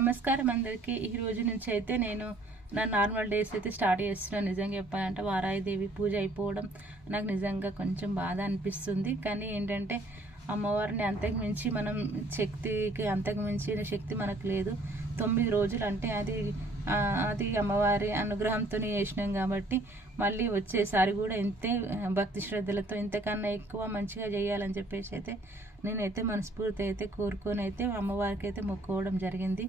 నమస్కారం అందరికీ. ఈ రోజు నుంచి అయితే నేను నా నార్మల్ డేస్ అయితే స్టార్ట్ చేస్తున్నాను. నిజంగా చెప్పాలంటే వారాహిదేవి పూజ అయిపోవడం నాకు నిజంగా కొంచెం బాధ అనిపిస్తుంది. కానీ ఏంటంటే అమ్మవారిని అంతకు మించి మనం శక్తికి అంతకు మించిన శక్తి మనకు లేదు. 9 రోజులు అంటే అది అమ్మవారి అనుగ్రహంతో చేసినాం కాబట్టి మళ్ళీ వచ్చేసారి కూడా ఇంతే భక్తి శ్రద్ధలతో ఇంతకన్నా ఎక్కువ మంచిగా చేయాలని చెప్పేసి అయితే నేనైతే మనస్ఫూర్తి అయితే కోరుకొని అయితే అమ్మవారికి అయితే మొక్కుకోవడం జరిగింది.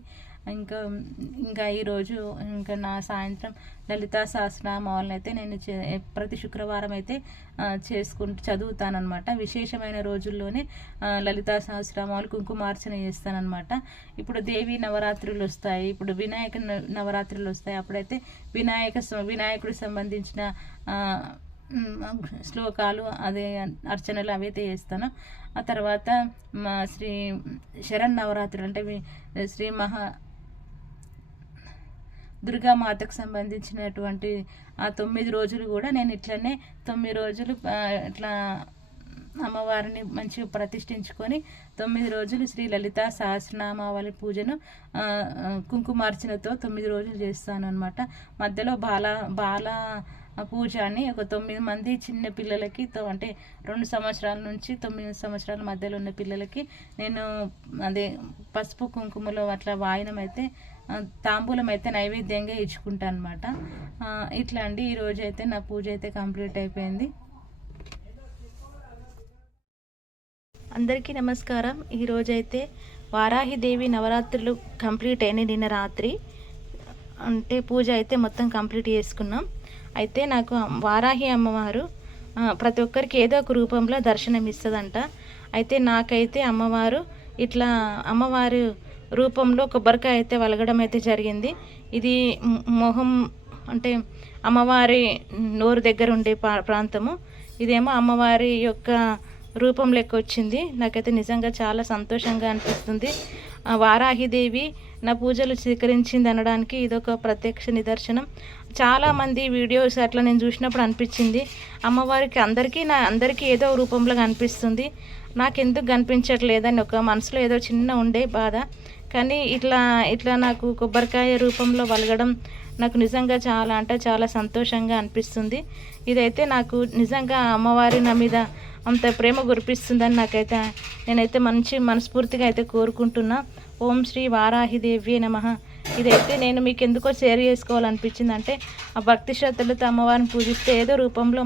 ఇంకా ఈరోజు ఇంకా నా సాయంత్రం లలితా సహస్రనామాలను అయితే నేను ప్రతి శుక్రవారం అయితే చదువుతానమాట. విశేషమైన రోజుల్లోనే లలితా సహస్రనామాలు కుంకుమార్చన చేస్తానన్నమాట. ఇప్పుడు దేవి నవరాత్రులు వస్తాయి, ఇప్పుడు వినాయక నవరాత్రులు వస్తాయి. అప్పుడైతే వినాయకుడికి సంబంధించిన శ్లోకాలు అదే అర్చనలు అవైతే చేస్తాను. ఆ తర్వాత మా శ్రీ శరన్నవరాత్రులు అంటే శ్రీ దుర్గామాతకు సంబంధించినటువంటి ఆ 9 రోజులు కూడా నేను ఇట్లనే 9 రోజులు ఇట్లా అమ్మవారిని మంచిగా ప్రతిష్ఠించుకొని 9 రోజులు శ్రీ లలితా సహస్రనామావళి పూజను కుంకుమార్చనతో 9 రోజులు చేస్తాను అనమాట. మధ్యలో బాల పూజ అని ఒక 9 మంది చిన్న పిల్లలకి అంటే 2 సంవత్సరాల నుంచి 9 సంవత్సరాల మధ్యలో ఉన్న పిల్లలకి నేను అదే పసుపు కుంకుమలో అట్లా వాయనం అయితే తాంబూలం అయితే నైవేద్యంగా ఇచ్చుకుంటాను అనమాట. ఇట్లా అండి ఈరోజు అయితే నా పూజ అయితే కంప్లీట్ అయిపోయింది. అందరికీ నమస్కారం. ఈరోజైతే వారాహిదేవి నవరాత్రులు కంప్లీట్ అయినాయి. నిన్న రాత్రి అంటే పూజ అయితే మొత్తం కంప్లీట్ చేసుకున్నాం. అయితే నాకు వారాహి అమ్మవారు ప్రతి ఒక్కరికి ఏదో ఒక రూపంలో దర్శనం ఇస్తుందంట. అయితే నాకైతే అమ్మవారు ఇట్లా అమ్మవారు రూపంలో కొబ్బరికాయ అయితే వలగడం అయితే జరిగింది. ఇది మొహం అంటే అమ్మవారి నోరు దగ్గర ఉండే ప్రాంతము. ఇదేమో అమ్మవారి యొక్క రూపం లెక్క వచ్చింది. నాకైతే నిజంగా చాలా సంతోషంగా అనిపిస్తుంది. వారాహిదేవి నా పూజలు స్వీకరించింది అనడానికి ఇదొక ప్రత్యక్ష నిదర్శనం. చాలామంది వీడియోస్ అట్లా నేను చూసినప్పుడు అనిపించింది అమ్మవారికి అందరికీ ఏదో రూపంలో కనిపిస్తుంది, నాకెందుకు కనిపించట్లేదని ఒక మనసులో ఏదో చిన్న ఉండే బాధ. కానీ ఇట్లా నాకు కొబ్బరికాయ రూపంలో వలగడం నాకు నిజంగా చాలా అంటే చాలా సంతోషంగా అనిపిస్తుంది. ఇదైతే నాకు నిజంగా అమ్మవారి నా మీద అంత ప్రేమ కురిపిస్తుందని నేనైతే మనస్ఫూర్తిగా అయితే కోరుకుంటున్నా. ఓం శ్రీ వారాహిదేవి నమః. ఇదైతే నేను మీకు ఎందుకో షేర్ చేసుకోవాలనిపించింది. అంటే ఆ భక్తి శ్రద్ధలతో అమ్మవారిని పూజిస్తే ఏదో రూపంలో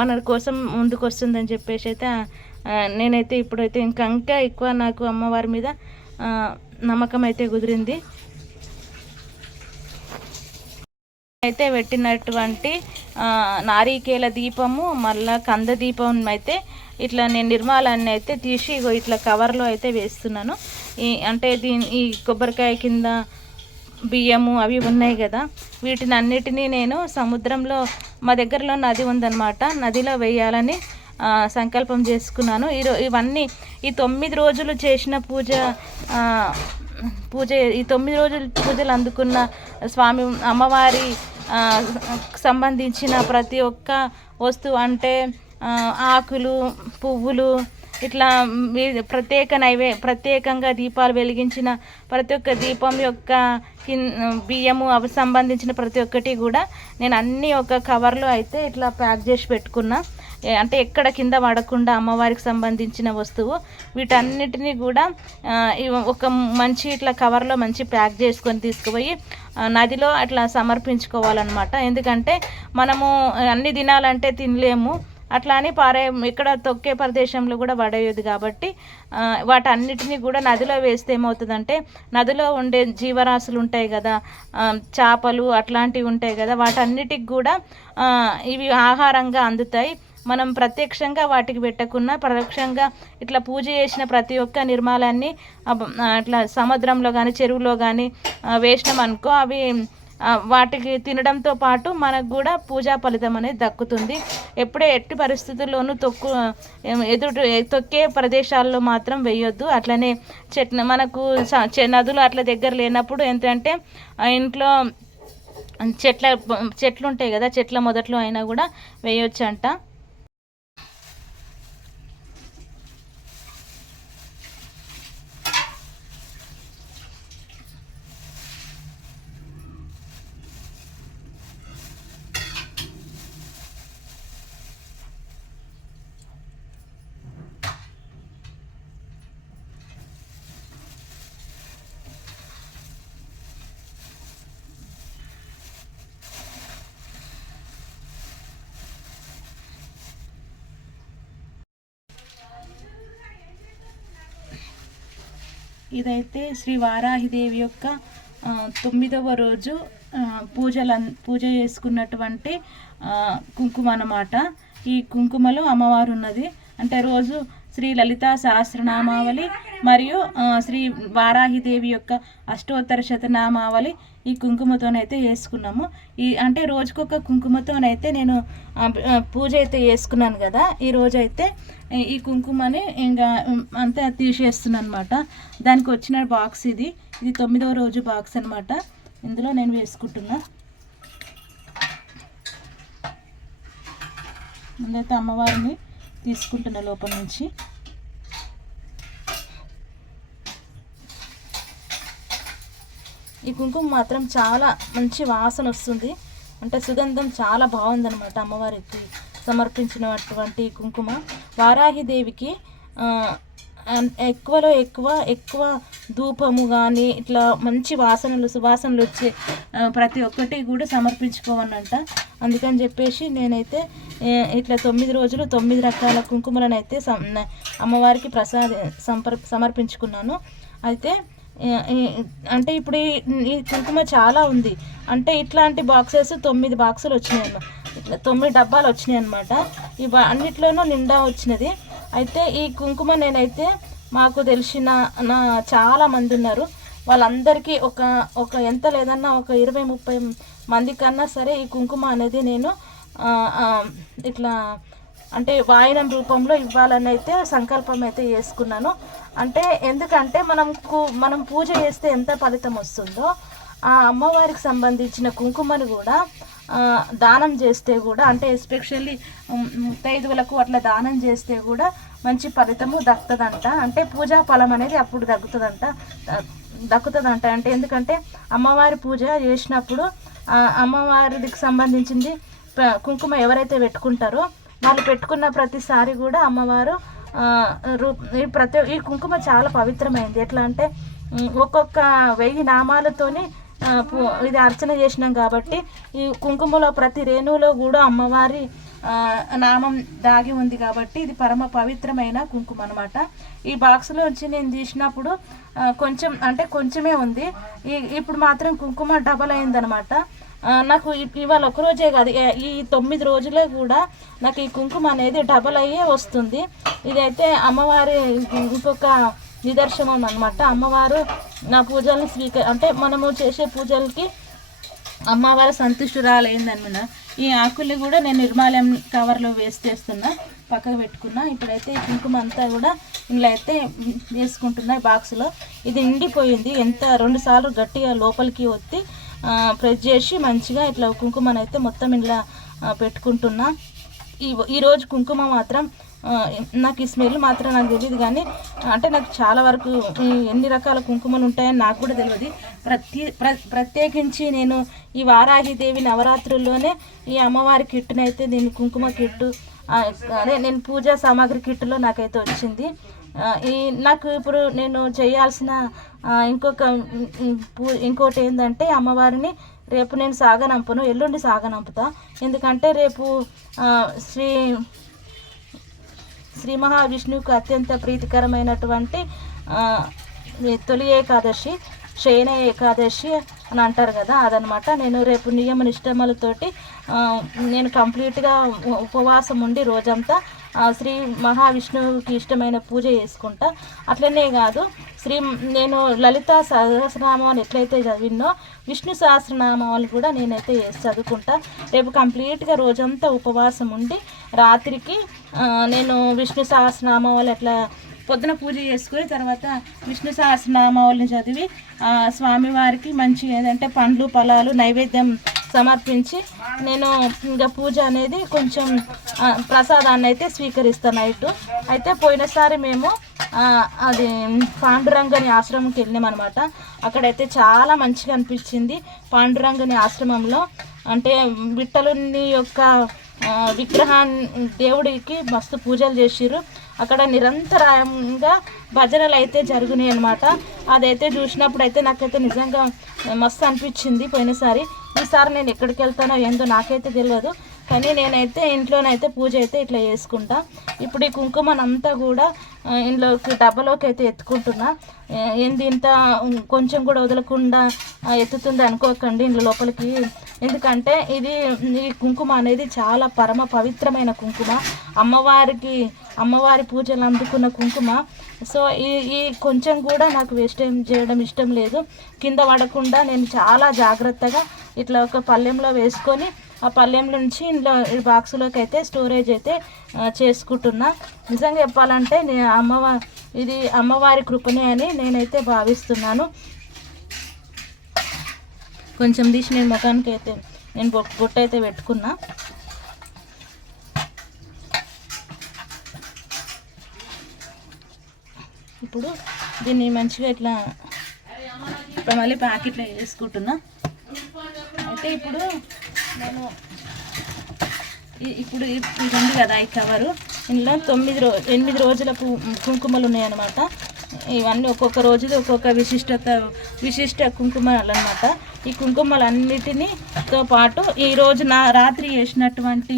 మన కోసం ముందుకు వస్తుందని చెప్పేసి అయితే నేనైతే ఇప్పుడైతే ఇంకా ఎక్కువ నాకు అమ్మవారి మీద నమ్మకం అయితే కుదిరింది. అయితే పెట్టినటువంటి నారికేల దీపము మళ్ళా కంద దీపం అయితే ఇట్లా నేను నిర్మాలాన్ని అయితే తీసి ఇట్లా కవర్లో అయితే వేస్తున్నాను. అంటే ఈ కొబ్బరికాయ కింద బియ్యము అవి ఉన్నాయి కదా, వీటిని అన్నిటినీ నేను సముద్రంలో మా దగ్గరలో నది ఉందన్నమాట, నదిలో వేయాలని సంకల్పం చేసుకున్నాను. ఇవన్నీ ఈ 9 రోజులు చేసిన పూజ ఈ 9 రోజులు పూజలు అందుకున్న స్వామి అమ్మవారి సంబంధించిన ప్రతి ఒక్క వస్తువు అంటే ఆకులు పువ్వులు ఇట్లా ప్రత్యేకంగా దీపాలు వెలిగించిన ప్రతి ఒక్క దీపం యొక్క బియ్యము అవి సంబంధించిన ప్రతి ఒక్కటి కూడా నేను అన్నీ ఒక కవర్లో అయితే ఇట్లా ప్యాక్ చేసి పెట్టుకున్నా. అంటే ఎక్కడ కింద పడకుండా అమ్మవారికి సంబంధించిన వస్తువు వీటన్నిటినీ కూడా ఒక మంచి ఇట్లా కవర్లో మంచి ప్యాక్ చేసుకొని తీసుకుపోయి నదిలో అట్లా సమర్పించుకోవాలన్నమాట. ఎందుకంటే మనము అన్ని దినాలంటే తినలేము, అట్లా అని ఇక్కడ తొక్కే ప్రదేశంలో కూడా పడేయదు కాబట్టి వాటన్నిటినీ కూడా నదిలో వేస్తే ఏమవుతుందంటే నదిలో ఉండే జీవరాశులు ఉంటాయి కదా, చేపలు అట్లాంటివి ఉంటాయి కదా, వాటన్నిటికి కూడా ఇవి ఆహారంగా అందుతాయి. మనం ప్రత్యక్షంగా వాటికి పెట్టకున్నా పరోక్షంగా ఇట్లా పూజ చేసిన ప్రతి ఒక్క నిర్మాలాన్ని అట్లా సముద్రంలో కానీ చెరువులో కానీ వేసినాం అనుకో అవి వాటికి తినడంతో పాటు మనకు కూడా పూజా ఫలితం అనేది దక్కుతుంది. ఎట్టి పరిస్థితుల్లోనూ తొక్కే ప్రదేశాల్లో మాత్రం వేయొద్దు. అట్లనే మనకు నదులు అట్లా దగ్గర లేనప్పుడు ఏంటంటే ఇంట్లో చెట్లు ఉంటాయి కదా, చెట్ల మొదట్లో అయినా కూడా వేయొచ్చు అంట. ఇదైతే శ్రీ వారాహిదేవి యొక్క 9వ రోజు పూజ చేసుకున్నటువంటి కుంకుమ అన్నమాట. ఈ కుంకుమలో అమ్మవారు ఉన్నది. అంటే రోజు శ్రీ లలితా సహస్రనామావళి మరియు శ్రీ వారాహిదేవి యొక్క అష్టోత్తర శతనామావళి ఈ కుంకుమతోనైతే వేసుకున్నాము. అంటే రోజుకొక కుంకుమతోనైతే నేను పూజ అయితే చేసుకున్నాను కదా. ఈ రోజైతే ఈ కుంకుమని ఇంకా అంతా తీసేస్తున్నాను అనమాట. దానికి వచ్చిన బాక్స్ ఇది 9వ రోజు బాక్స్ అనమాట. ఇందులో నేను వేసుకుంటున్నా. ముందైతే అమ్మవారిని తీసుకుంటున్నా లోపల నుంచి. ఈ కుంకుమ మాత్రం చాలా మంచి వాసన వస్తుంది. అంటే సుగంధం చాలా బాగుందనమాట. అమ్మవారికి సమర్పించినటువంటి కుంకుమ వారాహిదేవికి ఎక్కువ ధూపము కానీ ఇట్లా మంచి సువాసనలు వచ్చే ప్రతి ఒక్కటి కూడా సమర్పించుకోవనంట. అందుకని చెప్పేసి నేనైతే ఇట్లా 9 రోజులు 9 రకాల కుంకుమలను అయితే అమ్మవారికి సమర్పించుకున్నాను. అయితే అంటే ఇప్పుడు ఈ కుంకుమ చాలా ఉంది. అంటే ఇట్లాంటి బాక్సెస్ 9 బాక్సులు వచ్చినాయి అన్నమాట. ఇట్లా 9 డబ్బాలు వచ్చినాయి అనమాట. అన్నిట్లోనూ నిండా వచ్చినది. అయితే ఈ కుంకుమ నేనైతే మాకు తెలిసిన చాలా మంది ఉన్నారు. వాళ్ళందరికీ ఒక ఎంత లేదన్నా ఒక 20-30 మంది కన్నా సరే ఈ కుంకుమ అనేది నేను ఇట్లా అంటే వాయినం రూపంలో ఇవ్వాలని అయితే సంకల్పం అయితే చేసుకున్నాను. అంటే ఎందుకంటే మనం పూజ చేస్తే ఎంత ఫలితం వస్తుందో ఆ అమ్మవారికి సంబంధించిన కుంకుమను కూడా దానం చేస్తే కూడా అంటే ఎస్పెషల్లీ ముత్తైదువులకు అట్లా దానం చేస్తే కూడా మంచి ఫలితము దక్కుతుందంట. అంటే పూజా ఫలం అనేది అప్పుడు దక్కుతుందంట. అంటే ఎందుకంటే అమ్మవారి పూజ చేసినప్పుడు అమ్మవారికి సంబంధించింది కుంకుమ ఎవరైతే పెట్టుకుంటారో వాళ్ళు పెట్టుకున్న ప్రతిసారి కూడా అమ్మవారు ఈ కుంకుమ చాలా పవిత్రమైంది. ఎట్లా అంటే ఒక్కొక్క 1000 నామాలతోని ఇది అర్చన చేసినాం కాబట్టి ఈ కుంకుమలో ప్రతి రేణువులో కూడా అమ్మవారి నామం దాగి ఉంది కాబట్టి ఇది పరమ పవిత్రమైన కుంకుమ అనమాట. ఈ బాక్స్లో వచ్చి నేను తీసినప్పుడు కొంచెమే ఉంది. ఇప్పుడు మాత్రం కుంకుమ డబల్ అయిందనమాట. నాకు ఇవాళ ఒకరోజే కాదు, ఈ 9 రోజులే కూడా నాకు ఈ కుంకుమ అనేది డబల్ అయ్యే వస్తుంది. ఇదైతే అమ్మవారి ఇంకొక నిదర్శనం అనమాట. అమ్మవారు నా పూజల్ని అంటే మనము చేసే పూజలకి అమ్మవారు సంతుష్టురాలైందనమాట. ఈ ఆకుల్ని కూడా నేను నిర్మాల్యం కవర్లో వేసేస్తున్నా, పక్కకు పెట్టుకున్నా. ఇప్పుడైతే ఈ కుంకుమ అంతా కూడా ఇందులో అయితే వేసుకుంటున్నా బాక్స్లో. ఇది నిండిపోయింది. 2 సార్లు గట్టిగా లోపలికి ఒత్తి ప్రెస్ చేసి మంచిగా ఇట్లా కుంకుమను అయితే మొత్తం ఇలా పెట్టుకుంటున్నా. ఈరోజు కుంకుమ మాత్రం నాకు ఈ స్మెల్ మాత్రం నాకు తెలియదు, కానీ అంటే నాకు చాలా వరకు ఎన్ని రకాల కుంకుమలు ఉంటాయని నాకు కూడా తెలియదు. ప్రత్యేకించి నేను ఈ వారాహిదేవి నవరాత్రుల్లోనే ఈ అమ్మవారి కిట్టునైతే దీన్ని కుంకుమ కిట్టు అదే నేను పూజా సామాగ్రి కిట్టులో నాకైతే వచ్చింది. నాకు ఇప్పుడు నేను చేయాల్సిన ఇంకోటి ఏంటంటే అమ్మవారిని రేపు నేను సాగనంపను, ఎల్లుండి సాగనంపుతా. ఎందుకంటే రేపు శ్రీ మహావిష్ణువుకు అత్యంత ప్రీతికరమైనటువంటి తొలి ఏకాదశి, శయన ఏకాదశి అని అంటారు కదా, అదనమాట. నేను రేపు నియమ నిష్టములతోటి నేను కంప్లీట్గా ఉపవాసం ఉండి రోజంతా శ్రీ మహావిష్ణువుకి ఇష్టమైన పూజ చేసుకుంటా. అట్లనే కాదు, నేను లలితా సహస్రనామాలు ఎట్లయితే చదివినో విష్ణు సహస్రనామాలు కూడా నేనైతే చదువుకుంటా. రేపు కంప్లీట్గా రోజంతా ఉపవాసం ఉండి రాత్రికి నేను విష్ణు సహస్రనామాలు అట్లా పొద్దున పూజ చేసుకుని తర్వాత విష్ణు సహస్రనామావళిని చదివి స్వామివారికి మంచి ఏదంటే పండ్లు ఫలాలు నైవేద్యం సమర్పించి నేను ఇంకా పూజ అనేది కొంచెం ప్రసాదాన్ని అయితే స్వీకరిస్తాను నైట్. అయితే పోయినసారి మేము అది పాండురంగని ఆశ్రమంకి వెళ్ళామన్నమాట. అక్కడైతే చాలా మంచిగా అనిపించింది. పాండురంగని ఆశ్రమంలో అంటే విఠలుని యొక్క విగ్రహాన్ని దేవుడికి మస్తు పూజలు చేసిర్రు. అక్కడ నిరంతరంగా భజనలు అయితే జరిగినాయి అన్నమాట. అదైతే చూసినప్పుడు అయితే నాకైతే నిజంగా మస్తు అనిపించింది పోయినసారి. ఈసారి నేను ఎక్కడికి వెళ్తానో ఏందో నాకైతే తెలియదు. కానీ నేనైతే ఇంట్లోనైతే పూజ అయితే ఇట్లా చేసుకుంటా. ఇప్పుడు ఈ కుంకుమనంతా కూడా ఇంట్లోకి డబ్బలోకి అయితే ఎత్తుకుంటున్నా. ఏంది ఇంత కొంచెం కూడా వదలకుండా ఎత్తుతుంది అనుకోకండి ఇంట్లో లోపలికి. ఎందుకంటే ఈ కుంకుమ అనేది చాలా పరమ పవిత్రమైన కుంకుమ, అమ్మవారి పూజలు అందుకున్న కుంకుమ. సో ఈ కొంచెం కూడా నాకు వేస్ట్ చేయడం ఇష్టం లేదు. కింద పడకుండా నేను చాలా జాగ్రత్తగా ఇట్లా ఒక పళ్ళెంలో వేసుకొని ఆ పళ్ళెం నుంచి ఇంట్లో బాక్సులోకి అయితే స్టోరేజ్ అయితే చేసుకుంటున్నా. నిజంగా చెప్పాలంటే ఇది అమ్మవారి కృపనే అని నేనైతే భావిస్తున్నాను. కొంచెం తీసి నేను ముఖానికి అయితే నేను బొట్టు అయితే పెట్టుకున్నా. ఇప్పుడు దీన్ని మంచిగా ఇట్లా మళ్ళీ ప్యాకెట్లో వేసుకుంటున్నా. అయితే ఇప్పుడు నేను ఇది ఉంది కదా ఈ కవరు, ఇందులో 8 రోజుల కుంకుమలు ఉన్నాయన్నమాట. ఇవన్నీ ఒక్కొక్క రోజుది ఒక్కొక్క విశిష్ట కుంకుమలు అనమాట. ఈ కుంకుమలన్నిటితో పాటు ఈరోజు రాత్రి చేసినటువంటి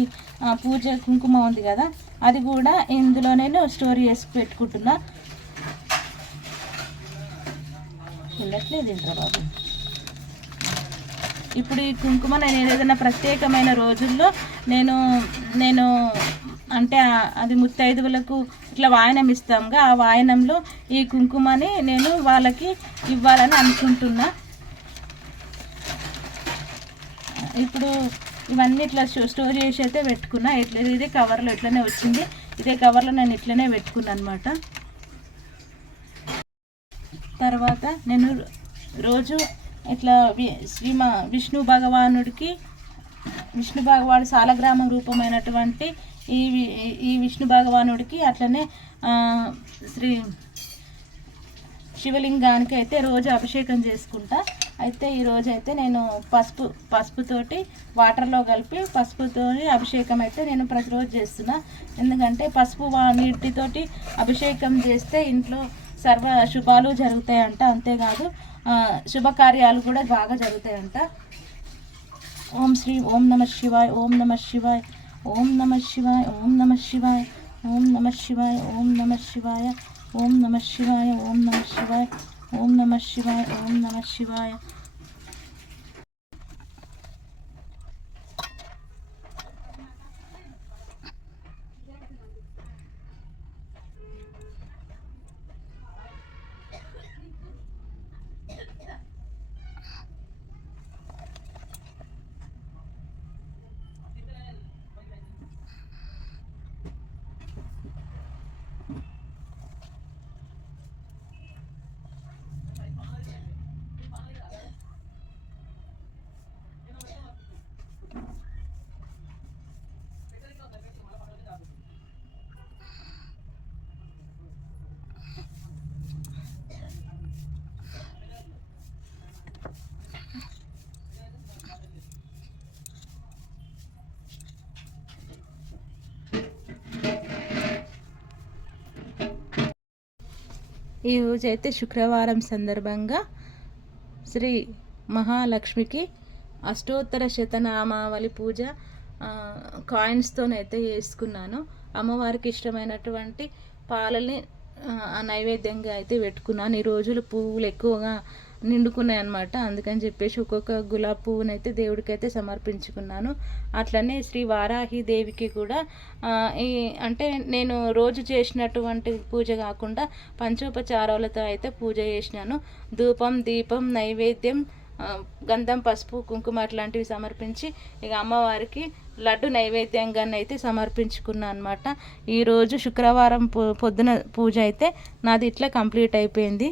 పూజ కుంకుమ ఉంది కదా, అది కూడా ఇందులో నేను స్టోర్ చేసి పెట్టుకుంటున్నా. వెళ్ళట్లేదు ఇంట్లో బాబు. ఇప్పుడు ఈ కుంకుమ నేను ఏదైనా ప్రత్యేకమైన రోజుల్లో నేను అంటే అది ముత్తైదువులకు ఇట్లా వాయనం ఇస్తాంగా, ఆ వాయనంలో ఈ కుంకుమని నేను వాళ్ళకి ఇవ్వాలని అనుకుంటున్నా. ఇప్పుడు ఇవన్నీ ఇట్లా స్టోర్ చేసి అయితే పెట్టుకున్నా. ఇదే కవర్లో ఇట్లనే వచ్చింది, ఇదే కవర్లో నేను ఇట్లనే పెట్టుకున్నా అనమాట. తర్వాత నేను రోజు ఇట్లా విష్ణు భగవానుడు సాలగ్రామ రూపమైనటువంటి ఈ విష్ణు భగవానుడికి అట్లనే శివలింగానికి అయితే రోజు అభిషేకం చేసుకుంటా. అయితే ఈరోజు అయితే నేను పసుపుతోటి వాటర్లో కలిపి పసుపుతోటి అభిషేకం అయితే నేను ప్రతిరోజు చేస్తున్నా. ఎందుకంటే పసుపు నీటితోటి అభిషేకం చేస్తే ఇంట్లో సర్వ శుభాలు జరుగుతాయంట. అంతేకాదు శుభకార్యాలు కూడా బాగా జరుగుతాయంట. ఓం నమ శివాయ, ఓం నమ శివాయ, ఓం నమ శివాయ, ఓం నమ శివాయ, ఓం నమ శివాయ, ఓం నమ శివాయ, ఓం నమ శివాయ, ఓం నమ శివాయ, ఓం నమ శివాయ, ఓం నమ శివాయ. ఈరోజు అయితే శుక్రవారం సందర్భంగా శ్రీ మహాలక్ష్మికి అష్టోత్తర శతనామావళి పూజ కాయిన్స్తోనైతే చేసుకున్నాను. అమ్మవారికి ఇష్టమైనటువంటి పాలని నైవేద్యంగా అయితే పెట్టుకున్నాను. ఈ రోజులు పువ్వులు ఎక్కువగా నిండుకున్నాయి అన్నమాట. అందుకని చెప్పేసి ఒక్కొక్క గులాబీ పువ్వునైతే దేవుడికి అయితే సమర్పించుకున్నాను. అట్లనే శ్రీ వారాహి దేవికి కూడా అంటే నేను రోజు చేసినటువంటి పూజ కాకుండా పంచోపచారాలతో అయితే పూజ చేసినాను. ధూపం, దీపం, నైవేద్యం, గంధం, పసుపు, కుంకుమ అట్లాంటివి సమర్పించి ఇక అమ్మవారికి లడ్డు నైవేద్యంగానైతే సమర్పించుకున్నాను అనమాట. ఈరోజు శుక్రవారం పొద్దున పూజ అయితే నాది ఇట్లా కంప్లీట్ అయిపోయింది.